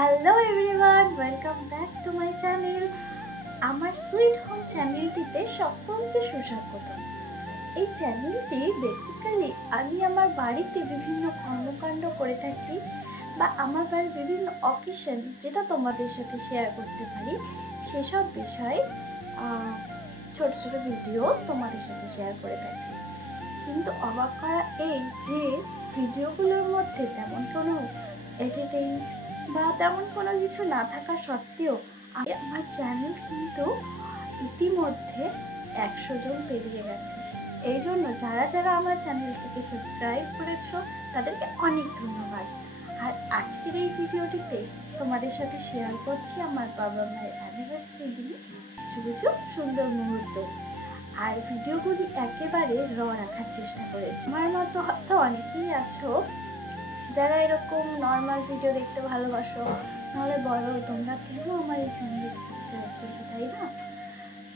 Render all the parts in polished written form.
Hello everyone, welcome back to my channel. আমার sweet home চ্যানেলটিতে সকলকে সুস্বাগতম। এই চ্যানেলটি বেসিক্যালি আমি আমার বাড়িতে বিভিন্ন কর্মকাণ্ড করে থাকি বা আমার বাড়ির বিভিন্ন অকেশন যেটা তোমাদের সাথে শেয়ার করতে পারি সেসব বিষয়ে ছোট ছোট ভিডিওস তোমাদের সাথে শেয়ার করে থাকি। কিন্তু অবাক করা এই যে ভিডিওগুলোর মধ্যে তেমন কোনো এডিটিং বা তেমন কোনো কিছু না থাকা সত্ত্বেও আমার চ্যানেল কিন্তু ইতিমধ্যে 100 জন পেরিয়ে গেছে। এই জন্য যারা যারা আমার চ্যানেলটাকে সাবস্ক্রাইব করেছো তাদেরকে অনেক ধন্যবাদ। আর আজকের এই ভিডিওটিতে তোমাদের সাথে শেয়ার করছি আমার বাবা মায়ের অ্যানিভার্সারি দিনে কিছু কিছু সুন্দর মুহূর্ত। আর ভিডিওগুলি একেবারে রাখার চেষ্টা করেছি। আমার মতো হয়তো অনেকেই আছো যারা এরকম নর্মাল ভিডিও দেখতে ভালোবাসো, নাহলে বলো তোমরা কেন আমার এই চ্যানেলে সাবস্ক্রাইব করবে, তাই না?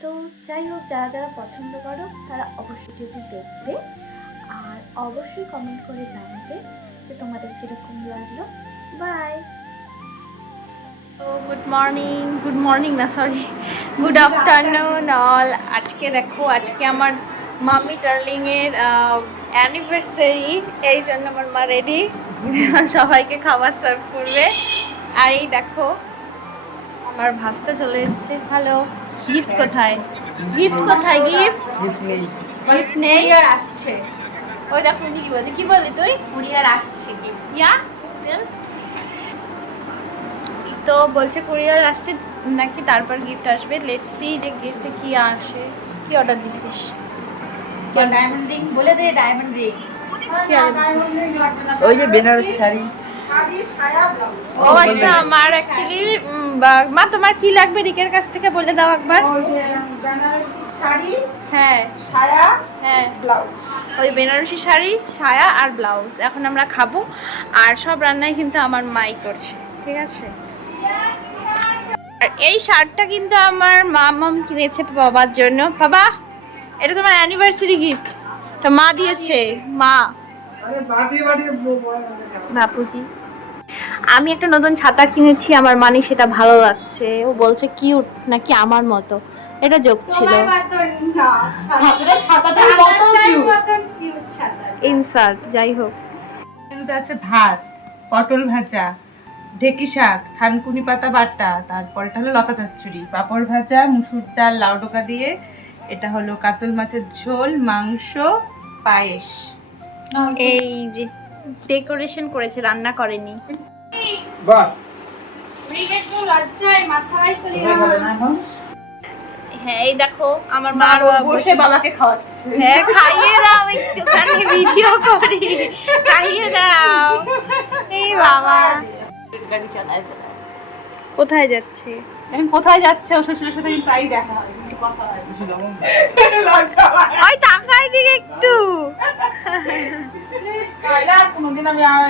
তো যাই হোক, যারা যারা পছন্দ করো তারা অবশ্যই ভিডিওটি দেখবে আর অবশ্যই কমেন্ট করে জানাবে যে তোমাদের কীরকম লাগলো। বাই। তো গুড মর্নিং না সরি গুড আফটারনুন অল। আজকে দেখো, আজকে আমার মাম্মি ডার্লিংয়ের অ্যানিভার্সারি, এই জন্য আমার মা রেডি সবাইকে খাবার সার্ভ করবে। আর এই দেখো আমার ভাস্তা চলে এসেছে। হ্যালো, গিফট কোথায়? গিফট নেই আর আসছে। ওই দেখো কি বলে তুই কুরিয়ার আসছে গিফট তো বলছে কুরিয়ার আসছে নাকি, তারপর গিফট আসবে। লেটস সি যে গিফটে কি আসে। কি অর্ডার দিছিস? ডায়মন্ড রিং বলে দে, ডায়মন্ড রিং। ওই যে বেনারসি শাড়ি। ও আচ্ছা, আমার অ্যাকচুয়ালি মা তোমার কি লাগবে রিকের কাছ থেকে বলে দাও একবার। বেনারসি শাড়ি, হ্যাঁ সায়া, হ্যাঁ ব্লাউজ। ওই বেনারসি শাড়ি, সায়া আর ব্লাউজ। এখন আমরা খাবো আর সব রান্নাই কিন্তু আমার মাই করছে, ঠিক আছে? আর এই শার্টটা কিন্তু আমার মাম কিনেছে বাবার জন্য। বাবা, এটা তোমার অ্যানিভার্সারি গিফট, এটা মা দিয়েছে। মা বাপুজি, আমি একটা নতুন ছাতা কিনেছি আমার মানে, সেটা ভালো লাগছে। ও বলছে কিউট নাকি আমার মতো, এটা যোগ ছিল। ইনসার্ট, যাই হোক। এগুলোতে আছে ভাত, পটল ভাজা, ঢেকি শাক, থানকুনি পাতা বাটা, তারপর এটা হলো লতা চচ্চড়ি, পাঁপড় ভাজা, মুসুর ডাল লাউ ডোকা দিয়ে, এটা হলো কাতল মাছের ঝোল, মাংস, পায়েস। এই যে ডেকোরেশন করেছে, রান্না করেনি। বাহ, হ্যাঁ এই দেখো আমার মা বসে বাবাকে খাওয়াচ্ছে। হ্যাঁ খাইয়ে দাও, একটুখানি ভিডিও করি, খাইয়ে দাও। এই বাবা গাড়ি চালায়। কোথায় যাচ্ছে? এখন কোথায় যাচ্ছে? ও শ্বশুরের সাথে প্রায় দেখা হয়, কিছু কথা হয়। লজ্জা হয়। ওই তাকাই দিকে একটু। কোনোদিন আমি আর